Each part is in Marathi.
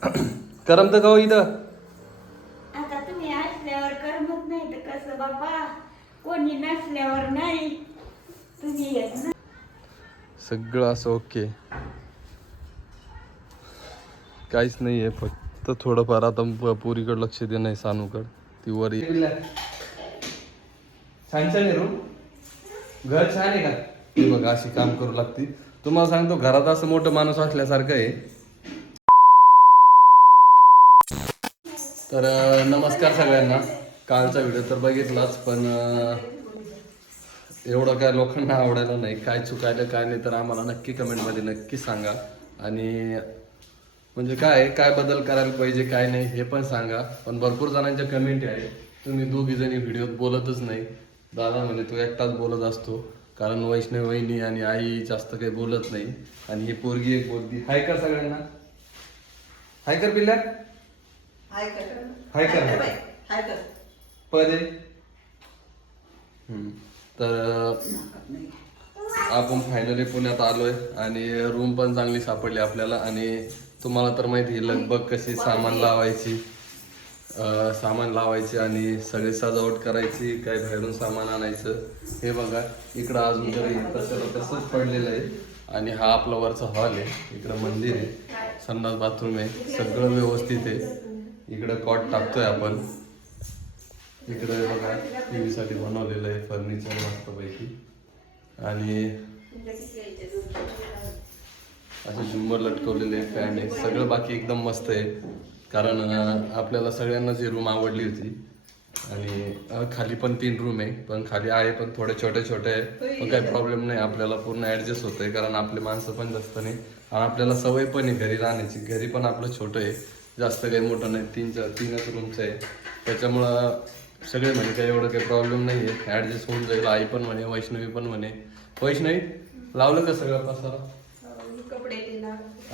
करमत का हो इथं? आता तुम्ही असल्यावर करमत नाही तर कसं बाबा? कोणी नसल्यावर नाही. तुम्ही येत ना. सगळं असं ओके. काहीच नाही आहे फक्त थोडंफार आता पोरीकडे लक्ष देणं आहे सानूकड. ती वर छान छान आहे रूम. घर छान आहे का? बघा अशी काम करू लागती. तुम्हाला सांगतो घरात असं मोठं माणूस असल्यासारखं आहे. तर नमस्कार सगळ्यांना. कालचा व्हिडिओ तर बघितलाच पण एवढं काय लोकांना आवडायला नाही. काय चुकायला काय नाही तर आम्हाला नक्की कमेंटमध्ये नक्की सांगा. आणि म्हणजे काय काय बदल करायला पाहिजे काय नाही हे पण सांगा. पण भरपूर जणांच्या कमेंट आहे तुम्ही दोघी जणी व्हिडिओत बोलतच नाही. दादा म्हणजे तो एकटाच बोलत असतो. कारण वैष्णव वहिनी आणि आई जास्त काही बोलत नाही. आणि ही पोरगी एक बोलती. हाय कर सगळ्यांना? हाय कर पिल्ल्या? हाय कर. हाय कर. हाय बाई, हाय कर. पदे. हम्म. तर आपण फायनली पुण्यात आलोय आणि रूम पण चांगली सापडली आपल्याला आणि तुम्हाला तर माहिती आहे लगबग कशी सामान लावायची अं, सामान लावायचे आणि सगळे सजावट करायची काय बाहेरून सामान आणायचं हे बघा. इकडं अजून तरी तसं तसंच पडलेलं आहे आणि हा आपला वरचा हॉल आहे. इकडं मंदिर आहे. संडास बाथरूम आहे. सगळं व्यवस्थित आहे. इकडं कॉट टाकतोय आपण. इकडे बघा टी साठी बनवलेलं आहे फर्निचर मस्तपैकी आणि असे झुंबर लटकवलेले फॅन आहे सगळं बाकी एकदम मस्त आहे. कारण आपल्याला सगळ्यांनाच ही रूम आवडली होती. आणि खाली पण तीन रूम आहे. पण खाली आहे पण थोडे छोटे छोटे आहे. पण काही प्रॉब्लेम नाही. आपल्याला पूर्ण ऍडजस्ट आहे कारण आपले माणसं पण जास्त नाही. आणि आपल्याला सवय पण आहे घरी राहण्याची. घरी पण आपलं छोटं आहे. जास्त काही मोठं नाही तीन चार तीनच रूमचं आहे. त्याच्यामुळं सगळे म्हणे काही एवढं काही प्रॉब्लेम नाही आहे. ॲडजस्ट होऊन जाईल आई पण म्हणे वैष्णवी पण म्हणे. वैष्णवी लावलं का सगळं पसारा कपडे.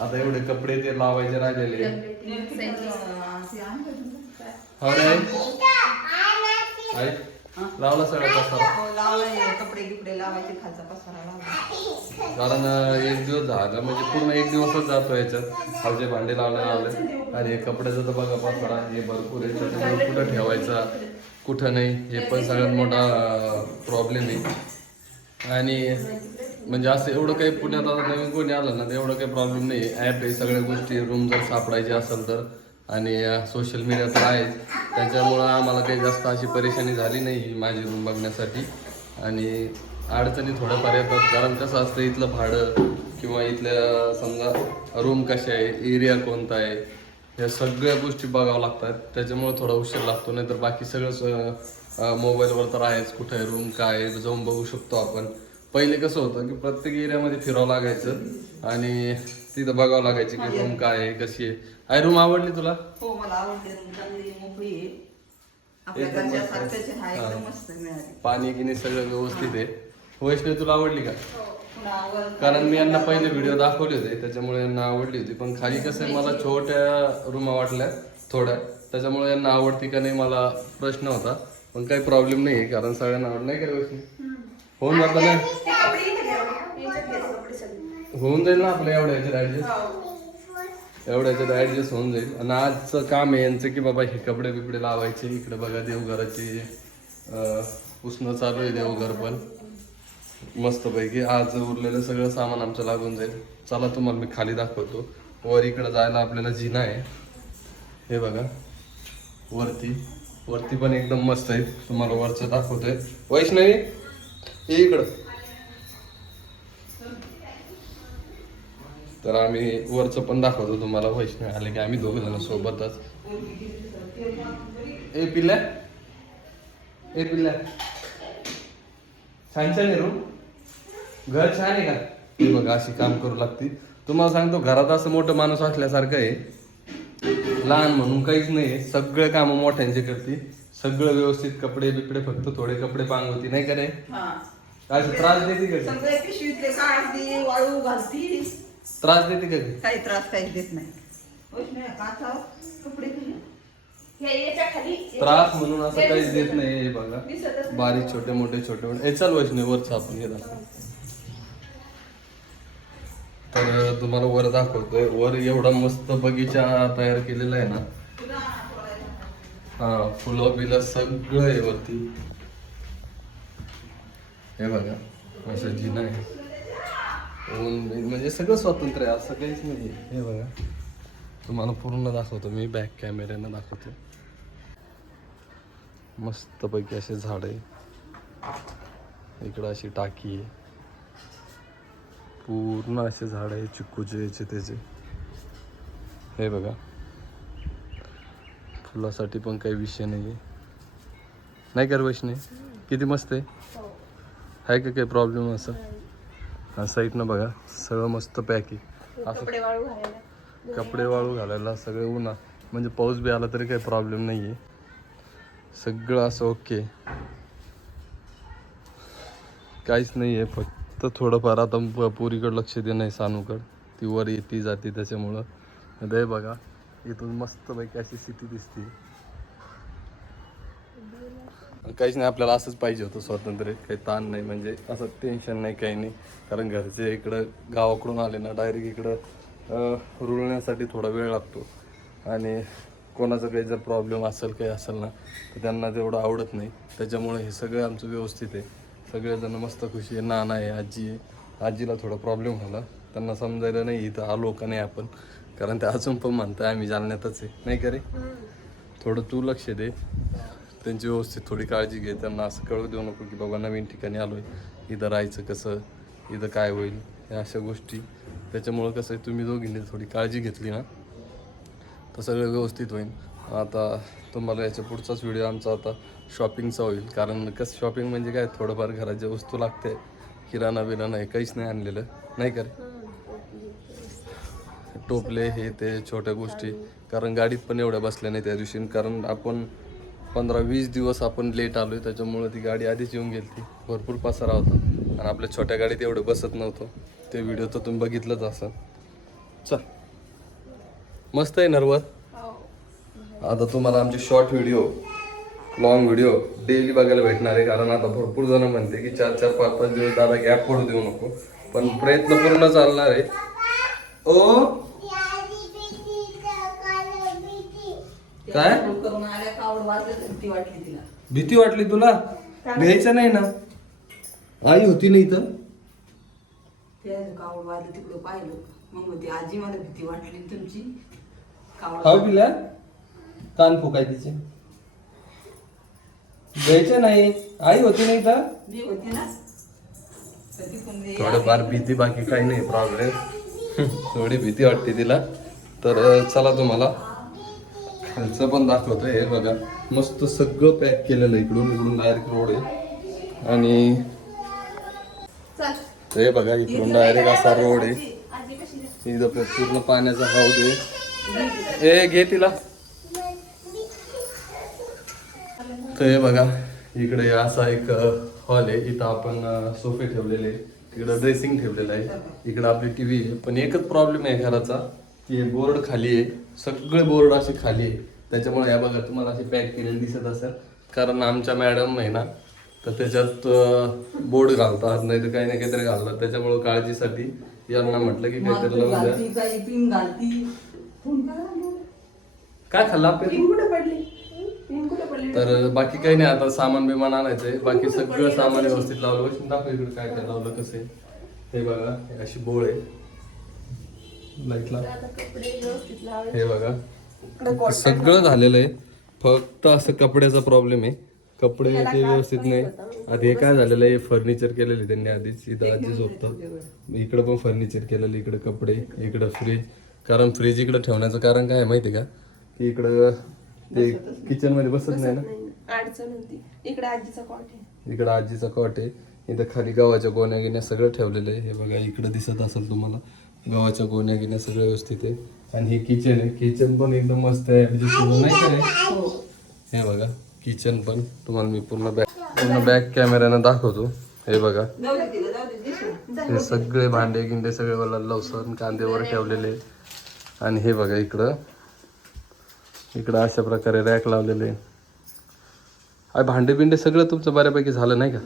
आता एवढे कपडे ते लावायचे राहिलेले. आण का तुला? हो लावला सगळा पसारा. हो, लावायचे, कपडे गिपडे लावायचे खालचा पसारा लावायचा कारण अं, एक दिवस झाला म्हणजे पूर्ण एक दिवसच जातो याच्यात खालचे भांडे लावले लावले. आणि हे कपड्याचं तर बघा पसारा. हे भरपूर आहे. त्याच्यामुळे कुठं ठेवायचा कुठं नाही हे पण सगळ्यात मोठा प्रॉब्लेम आहे. आणि म्हणजे असं एवढं काही पुण्यात आता नवीन कोणी आलं ना तर एवढं काही प्रॉब्लेम नाही ॲप आहे सगळ्या गोष्टी रूम जर सापडायची असेल तर. आणि सोशल मीडिया तर आहेच. त्याच्यामुळं आम्हाला काही जास्त अशी परेशानी झाली नाही माझी रूम बघण्यासाठी. आणि अडचणी थोड्याफार येतात. कारण कसं असतं इथलं भाडं किंवा इथल्या समजा रूम कशा आहे एरिया कोणता आहे या सगळ्या गोष्टी बघावं लागतात. त्याच्यामुळे थोडा उशीर लागतो. नाही तर बाकी सगळंच मोबाईलवर तर आहेच. कुठे आहे रूम काय आहे जाऊन बघू शकतो आपण. पहिले कसं होतं की प्रत्येक एरियामध्ये फिरावं लागायचं. आणि तिथं बघावं लागायचं की रूम काय आहे कशी आहे. आई रूम आवडली तुला? हो मला आवडते रूम चांगली मोकळी आहे. आपल्या एकदम घरच्या मस्त आहे. सारखंच आहे. हा. एकदम मस्त मिळाली. पाणी गिनी सगळं व्यवस्थित आहे. वैष्णवी तुला आवडली का? पुन्हा वर कारण मी यांना पहिले व्हिडिओ दाखवले होते. त्याच्यामुळे यांना आवडली होती. पण खाली कसं आहे मला छोट्या रूमा वाटल्या थोड्या. त्याच्यामुळे यांना आवडती का नाही मला प्रश्न होता. पण काही प्रॉब्लेम नाही आहे कारण सगळ्यांना आवड नाही का वैष्णवी? होऊन जातं ना. ते कपडे इथे घ्या. याच्यात घ्या कपडे सगळे. होऊन जाईल ना आपल्या एवढ्या ह्याच्यात ऍडजस्ट एवढं याच्यात ऍडजस्ट होऊन जाईल. आणि आजचं काम आहे यांचं की बाबा हे कपडे बिपडे लावायचे इकडे बघा देवघराचे उष्ण चालू आहे देवघर पण. मस्तपैकी आज उरलेलं सगळं सामान आमचं लागून जाईल. चला तुम्हाला मी खाली दाखवतो. वर इकडं जायला आपल्याला जिना आहे. हे बघा. वरती. वरती पण एकदम मस्त आहे. तुम्हाला वरचं दाखवतोय. वैष्णवी हे इकडं. तर आम्ही वरचं पण दाखवतो तुम्हाला वैष्णवी आले की आम्ही दोघं जण सोबतच. ए पिल्ल्या. ए पिल्ल्या. छान छान आहे रूम घर छान आहे का? बघा अशी काम करू लागती. तुम्हाला सांगतो घरात असं मोठं माणूस असल्यासारखं आहे. लहान म्हणून काहीच नाही सगळे काम मोठ्यांचे करते. सगळं व्यवस्थित कपडे बिपडे फक्त थोडे कपडे पांगवती नाही का रे? त्रास देते का? वाळू त्रास देते का ती? काही त्रास काहीच देत नाही. कपडे. त्रास म्हणून असं काहीच देत नाही. हे बघा. बारीक छोटे मोठे छोटे मोठे. ए चल वैष्णव वरच आपण हे दाखव तर तुम्हाला वर दाखवतोय. वर एवढा मस्त बगीचा तयार केलेला आहे ना. हा फुलं बिलं सगळं आहे वरती. हे बघा असं जिना आहे. ऊन बिन म्हणजे सगळं स्वातंत्र्य आहे असं काहीच नाही हे बघा. तुम्हाला पूर्ण दाखवतो मी बॅक कॅमेऱ्यानं दाखवतो. मस्तपैकी असे झाड आहे इकडं अशी टाकी आहे. पूर्ण असे झाड आहे चिक्कूचे याचे त्याचे हे बघा. फुलासाठी पण काही विषय नाही आहे नाही कर वैष्णे किती मस्त आहे? आहे का काही प्रॉब्लेम असं? हा साईडनं बघा सगळं मस्त पॅक आहे. असं कपडे वाळू घालायला. सगळे उन्हा म्हणजे पाऊस बी आला तरी काही प्रॉब्लेम नाही आहे सगळं असं ओके काहीच नाही आहे फक्त थोडंफार आता पोरीकडे लक्ष देणं आहे सानूकड. ती वर येते जाते त्याच्यामुळं. हे बघा इथून मस्तपैकी अशी सिटी दिसते. काहीच नाही आपल्याला असंच पाहिजे होतं स्वातंत्र्य. काही ताण नाही म्हणजे असं टेन्शन नाही काही नाही. कारण घरचे इकडं गावाकडून आले ना डायरेक्ट इकडं रुळण्यासाठी थोडा वेळ लागतो. आणि कोणाचा काही जर प्रॉब्लेम असेल काही असेल ना तर त्यांना तेवढं आवडत नाही. त्याच्यामुळे हे सगळं आमचं व्यवस्थित आहे. सगळेजण मस्त खुशी आहे. नाना आहे आजी आहे. आजीला थोडा प्रॉब्लेम झाला. त्यांना समजायला नाही इथं आलो का नाही आपण. कारण ते अजून पण म्हणताय आम्ही जालन्यातच आहे. नाही का रे? थोडं तू लक्ष दे. त्यांची व्यवस्थित थोडी काळजी घे त्यांना असं कळू देऊ नको की बाबा नवीन ठिकाणी आलो आहे इथं राहायचं कसं इथं काय होईल ह्या अशा गोष्टी. त्याच्यामुळं कसं आहे तुम्ही दोघींनी थोडी काळजी घेतली ना. तर सगळं व्यवस्थित होईल. आता तुम्हाला याच्या पुढचाच व्हिडिओ आमचा आता शॉपिंगचा होईल. कारण कसं शॉपिंग म्हणजे काय थोडंफार घराच्या वस्तू लागते किराणा बिराणा हे काहीच नाही आणलेलं. नाही का टोपले हे ते छोट्या गोष्टी. कारण गाडीत पण एवढ्या बसल्या नाही त्या दिवशी. कारण आपण पंधरा वीस दिवस आपण लेट आलोय त्याच्यामुळे ती गाडी आधीच येऊन गेली ती भरपूर पसारा होता. आणि आपल्या छोट्या गाडीत एवढं बसत नव्हतं. ते व्हिडिओ तर तुम्ही बघितलंच असं चल. मस्त आहे नर्वत? आता तुम्हाला आमचे short video long video daily बघायला भेटणार आहे. कारण आता भरपूर जण म्हणते की चार चार पाच पाच दिवस दादा गॅप पडू देऊ नको. पण प्रयत्न पूर्ण चालणार आहे. ओ? काय? कावड भीती वाटली तिला. भीती वाटली तुला? भ्यायचं नाही ना. आई होती नाही तर ते कावड वाजलं तिकडं पाहिलं. मग आजी मला भीती वाटली ना तुमची. कावड खाऊ पिल्या कान फुकाय तिचे. भ्यायचं नाही. आई होती नाही तर मी होती ना. तर तिकडून ये- थोडंफार भीती बाकी काही नाही प्रॉब्लेम थोडी भीती वाटते तिला. तर अं, चला तुम्हाला. खालचं पण दाखवतोय हे बघा. मस्त सगळं पॅक केलेलं आहे इकडून इकडून डायरेक्ट रोड आहे. आणि हे बघा इकडून डायरेक्ट असा रोड आहे. इथं पूर्ण पाण्याचा हौद आहे ए घे तिला. तर हे बघा इकडे असा एक हॉल आहे. इथं आपण सोफे ठेवलेले. तिकडं ड्रेसिंग ठेवलेलं आहे. इकडं आपली टीव्ही आहे. पण एकच प्रॉब्लेम आहे घराचा. की बोर्ड खाली आहे. सगळे बोर्ड असे खाली आहे. त्याच्यामुळे या बघा तुम्हाला असे पॅक केलेले दिसत असेल. कारण आमच्या मॅडम आहे ना तर त्याच्यात बोर्ड घालतात नाही तर काही ना काहीतरी घालतात. त्याच्यामुळे काळजीसाठी यांना म्हटलं की काहीतरी लावून द्या. काय खाल्लं तर बाकी काही नाही आता सामान बिमान आणायचंय. बाकी सगळं सामान व्यवस्थित लावलं. वैष्णव दाखव इकडे काय काय लावलं कसं हे बघा अशी बोळ. आहे व्यवस्थित लावायचे. हे बघा. सगळं झालेलं आहे. फक्त असं कपड्याचा प्रॉब्लेम आहे. कपडे ते व्यवस्थित नाही. आता हे काय झालेलं आहे? फर्निचर केलेलं त्यांनी आधीच. इथं आधी झोपतं. इकडं पण फर्निचर केलेलं इकडे कपडे इकडं फ्रीज कारण फ्रीज इकडं ठेवण्याचं कारण काय आहे माहिती आहे का? की इकडं ते किचनमध्ये बसत नाही ना? नाही. ना. अडचण होती. इकडे आजीचा कॉट आहे. इकडं आजीचा कॉट आहे. इथं खाली गव्हाच्या गोण्या गिण्या सगळं ठेवलेलं आहे. हे बघा इकडं दिसत असेल तुम्हाला. गव्हाच्या गोण्या गिण्या सगळं व्यवस्थित आहे. आणि हे किचन आहे. किचन पण एकदम मस्त आहे. म्हणजे पूर्ण नाही का रे? हे. बघा किचन पण. तुम्हाला मी पूर्ण बॅक पूर्ण बॅक कॅमेऱ्यानं दाखवतो. हे बघा. हे सगळे भांडे गिंडे सगळे मला लवसन कांदेवर ठेवलेले. आणि हे बघा इकडं. इकडं अशा प्रकारे रॅक लावलेले. भांडे बिंडे सगळं तुमचं बऱ्यापैकी झालं नाही का?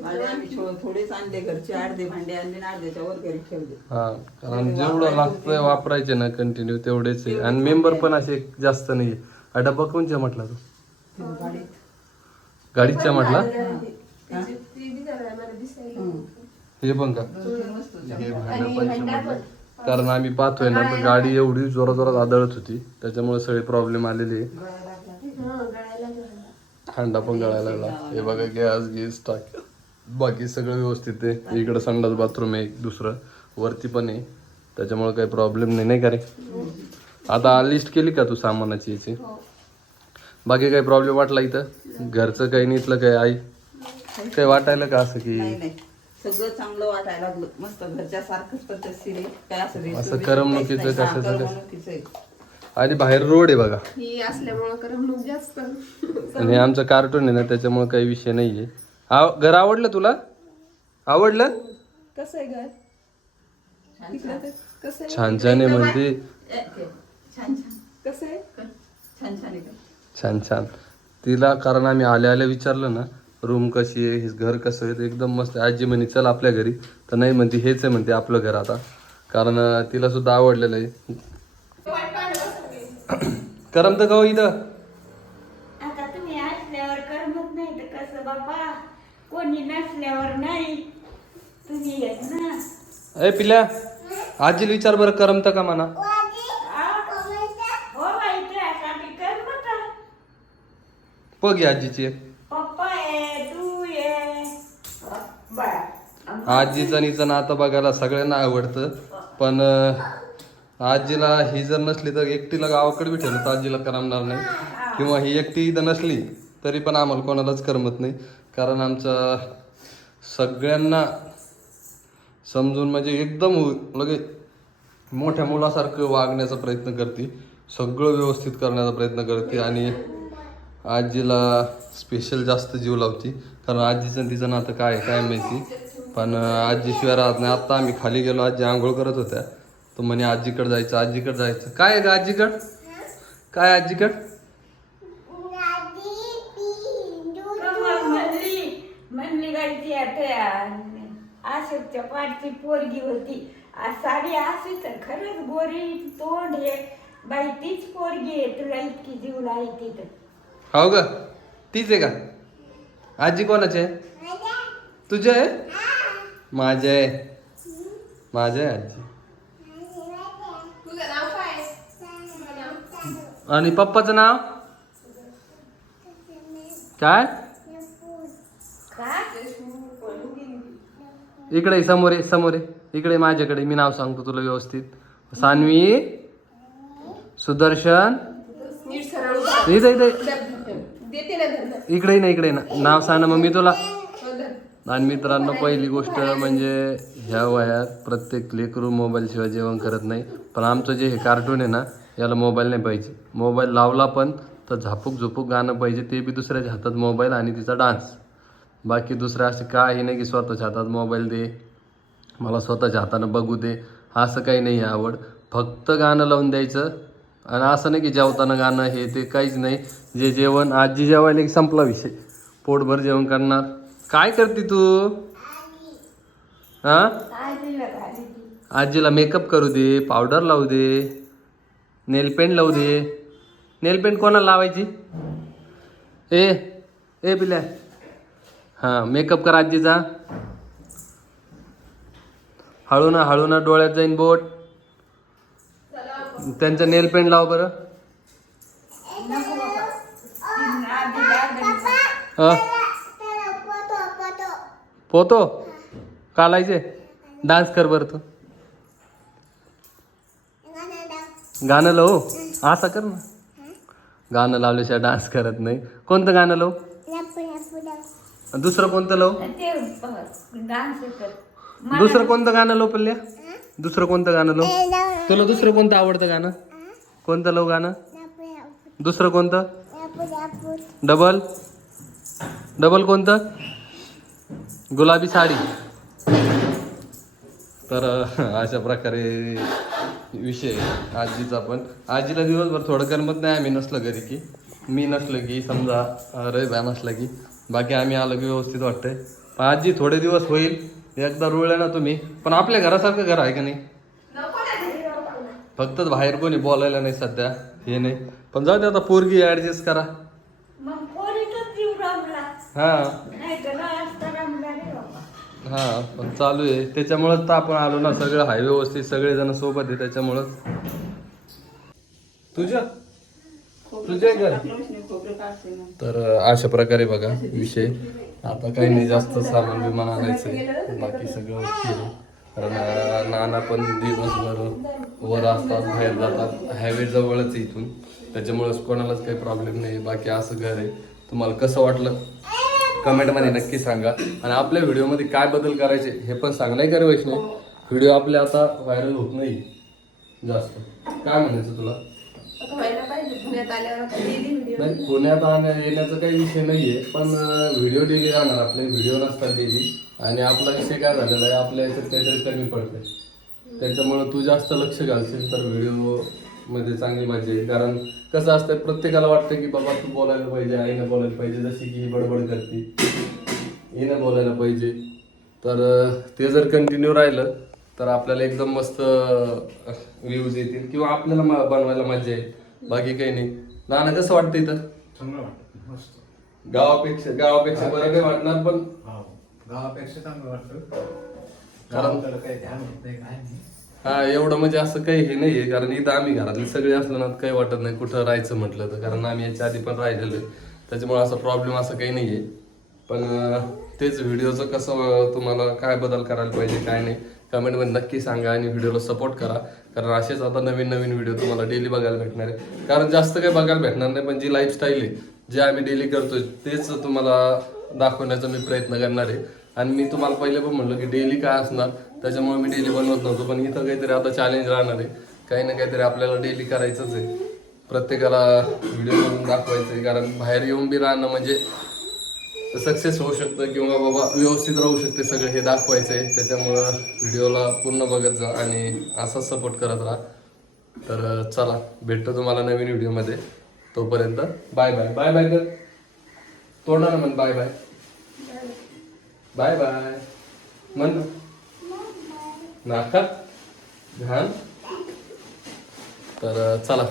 आता हे व्यवस्थित व्यवस्थित भांडे आम्ही थो- थोडेच आणले घरचे अर्धे भांडे आणले आणि अर्ध्याच्या वर घरी ठेवले. हा कारण जेवढं लागतंय वापरायचे ना कंटिन्यू तेवढेच आहे. आणि मेंबर पण असे जास्त नाही हा डब्बा कोणच्या म्हटला तू? गाडीत गाडीच्या म्हटला. हं. हे? पण का? दोन तीन वस्तू हे भांडं म्हटलं. पण. कारण आम्ही पाहतोय ना तर गाडी एवढी जोरा जोरात आदळत होती. त्याच्यामुळे सगळे प्रॉब्लेम आलेले आहे. हं, गळायला लागला. हांडा पण गळायला लागला. हे बघा गॅस गॅस टाक. बाकी सगळं व्यवस्थित आहे. इकडं संडास बाथरूम आहे एक दुसरं वरती पण आहे. त्याच्यामुळे काही प्रॉब्लेम नाही नाही का रे? आता लिस्ट केली का तू सामानाची याची? हो. बाकी काही प्रॉब्लेम वाटला इथं? घरचं काही नाही इथलं काही आई काही वाटायला का असं की? नाही नाही. सगळं चांगलं वाटायला लागलं. मस्त घरच्या सारखंच पद्धतशीर आहे. काय असं असं करमणुकीचं नाही. हा, आहे. आधी बाहेर रोड आहे बघा. ही असल्यामुळं करमणूक जास्त. आणि आमचं कार्टून आहे ना त्याच्यामुळे काही विषय नाहीये. आव- घर आवडलं तुला? आवडलं? कसं आहे घर? छान तिकडं छान. ते- कसं आहे छान छान आहे म्हणते. छान छान. कसं आहे छान छान आहे का? छान छान. तिला कारण आम्ही आल्या आल्या विचारलं ना रूम कशी आहे हे घर कसं आहे तर एकदम मस्त आहे. आजी म्हणे चल आपल्या घरी. तर नाही म्हणते हेच आहे म्हणते आपलं घर आता. कारण अं, तिला सुद्धा आवडलेलं आहे. करमतं का हो इथं आता तुम्ही असल्यावर करमत नाही तर कसं बाबा कोणी नसल्यावर नाही तुम्ही येत ना ए पिल्या आजीला विचार बरं करमत का म्हणा? हो बघ आजीची. आहे आजीचं निचं आता नातं बघायला सगळ्यांना आवडतं. पण आजीला ही जर नसली तर एकटीला गावाकडे बी ठेवलं तर आजीला करमणार नाही. किंवा ही एकटी इथं नसली तरी पण आम्हाला कोणालाच करमत नाही. कारण आमचं सगळ्यांना समजून म्हणजे एकदम लगे मोठ्या मुलासारखं वागण्याचा प्रयत्न करते सगळं व्यवस्थित करण्याचा प्रयत्न करते आणि आजीला स्पेशल जास्त जीव लावती. कारण आजीचं आणि तिचं नातं काय काय माहिती. पण आजीशिवाय राहत नाही. आत्ता आम्ही खाली गेलो आजी आंघोळ करत होत्या. तर म्हणे आजीकडे जायचं आजीकडे जायचं. काय आहे का आजीकड? काय आजीकड? आशोकच्या पाठची पोरगी होती. साडी असू तर खरंच गोरी तोंड हे बाई तीच पोरगी आहे तुला इतकी जीव लाई तिथं. हो ग? तीच आहे का? आजी कोणाची आहे? तुझे आहे? माझे आहे. माझे आहे आजी. तुझं आणि पप्पाचं नाव? काय? इकडे समोर ये, समोर ये. इकडे माझ्याकडे मी नाव सांगतो तुला व्यवस्थित. सान्वी सुदर्शन. इथे इथे. इकडे ना इकडे ना. नाव सांग ना मग मी तुला. हो. आणि मित्रांनो पहिली गोष्ट म्हणजे ह्या वयात प्रत्येक लेकरू मोबाईलशिवाय जेवण करत नाही. पण आमचं जे हे कार्टून आहे ना याला मोबाईल नाही पाहिजे. मोबाईल लावला पण तर झापूक झुपूक गाणं पाहिजे ते बी दुसऱ्याच्या हातात मोबाईल आणि तिचा डान्स. बाकी दुसरं असं काही नाही की स्वतःच्या हातात मोबाईल दे. मला स्वतःच्या हातानं बघू दे. असं काही नाही आहे आवड. फक्त गाणं लावून द्यायचं. आणि असं नाही की जेवताना गाणं हे ते काहीच नाही. जे जेवण आजी जेवायला की संपला विषय. पोटभर जेवण करणार. काय करते तू? हा आजीला मेकअप करू दे पावडर लावू दे नेलपेंट लावू दे. नेलपेंट कोणाला लावायची? ए ए पिल्या हां मेकअप कर आजीचा. हळू ना हळू ना डोळ्यात जाईन बोट. त्यांचा नेल पेंट लाव बरं. नको पोतो? कालायचे? डान्स कर बरं तू. गाणं लावू? असं कर ना. गाणं लावल्याशिवाय डान्स करत नाही. कोणतं गाणं लावू? दुसरं कोणतं लावू? ते डान्स कर दुसरं कोणतं गाणं लावू पल्ल्या? दुसरं कोणतं गाणं लावू? तुला दुसरं कोणतं आवडतं गाणं? कोणतं लावू गाणं? दुसरं कोणतं? डबल? डबल कोणतं? गुलाबी साडी. तर अशा प्रकारे विषय आजीचा पण. आजीला दिवसभर थोडं करमत नाही आम्ही नसलं घरी की. मी नसलं की समजा रविवार नसला की. बाकी आम्ही आलो की व्यवस्थित वाटतंय. पण आजी थोडे दिवस होईल एकदा रुळले ना तुम्ही. पण आपल्या घरासारखं घर आहे का नाही? नको ना फक्त बाहेर कोणी बोलायला नाही सध्या हे नाही. पण जाऊ दे आता पोरगी ऍडजस्ट करा. हा. हा पण चालू आहे. त्याच्यामुळंच तर आपण आलो ना. सगळं हाय व्यवस्थित. सगळेजण सोबत आहे त्याच्यामुळंच. तुझ्या तुझ्या घर? तर अशा प्रकारे बघा विषय. आता काही नाही जास्त सामान बिमान आणायचं बाकी सगळं केलं कारण अं, नाना पण दिवसभर वर असतात बाहेर जातात. हायवे जवळच आहे इथून. त्याच्यामुळेच कोणालाच काही प्रॉब्लेम नाही. बाकी असं घर आहे. तुम्हाला कसं वाटलं? कमेंटमध्ये नक्की सांगा. आणि आपल्या व्हिडिओमध्ये काय बदल करायचे हे पण सांग. नाही का वैष्णव? व्हिडिओ आपले आता व्हायरल होत नाही. जास्त. काय म्हणायचं तुला? पुण्यात आल्यावर. नाही पुण्यात आणण्या येण्याचा काही विषय नाहीये पण व्हिडिओ डेली राहणार आपले व्हिडिओ नसतात डेली आणि आपला विषय काय झालेला आहे आपल्या याच्यात काहीतरी कमी पडते त्याच्यामुळे तू जास्त लक्ष घालशील तर व्हिडिओमध्ये चांगली मजा येईल. कारण कसं असतं प्रत्येकाला वाटतं की बाबा तू बोलायला पाहिजे आईनं बोलायला पाहिजे जशी की ही बडबड करते. हिनं बोलायला पाहिजे. तर ते जर कंटिन्यू राहिलं तर आपल्याला एकदम मस्त व्ह्यूज येतील किंवा आपल्याला बनवायला मजा येईल. बाकी काही नाही. नाना कसं वाटतं इथं? चांगलं वाटतं मस्त. गावापेक्षा गावापेक्षा बरं नाही वाटणार पण? हो गावापेक्षा चांगलं वाटतं. कारण- गावाकडं काही ध्यान होत नाही काय नाही. हा एवढं म्हणजे असं काही हे नाहीये कारण इथं आम्ही घरातले सगळे असलं ना काही वाटत नाही कुठं राहायचं म्हटलं तर कारण आम्ही याच्या आधी पण राहिलेलो आहे. त्याच्यामुळे असं प्रॉब्लेम असं काही नाहीये. पण अं, तेच व्हिडिओचं कसं अं, तुम्हाला काय बदल करायला पाहिजे काय नाही कमेंटमध्ये नक्की सांगा आणि व्हिडिओला सपोर्ट करा. कारण असेच आता नवीन नवीन व्हिडिओ तुम्हाला डेली बघायला भेटणार आहे. कारण जास्त काही बघायला भेटणार नाही पण जी लाईफस्टाईल आहे जे आम्ही डेली करतो तेच तुम्हाला दाखवण्याचा मी प्रयत्न करणार आहे. आणि मी तुम्हाला पहिले पण म्हणलं की डेली काय असणार त्याच्यामुळे मी डेली बनवत नव्हतो पण इथं काहीतरी आता चॅलेंज राहणार आहे. काही ना काहीतरी आपल्याला डेली करायचंच आहे. प्रत्येकाला व्हिडिओ बनवून दाखवायचं आहे कारण बाहेर येऊन बी राहणं म्हणजे सक्सेस होऊ शकतं किंवा बाबा व्यवस्थित राहू शकते सगळं हे दाखवायचं आहे त्याच्यामुळं व्हिडिओला पूर्ण बघत जा आणि असाच सपोर्ट करत राहा. तर चला भेटतो तुम्हाला नवीन व्हिडिओमध्ये. तोपर्यंत बाय बाय बाय बाय कर ना म्हण बाय बाय बाय बाय म्हण. नाका घाण. तर चला.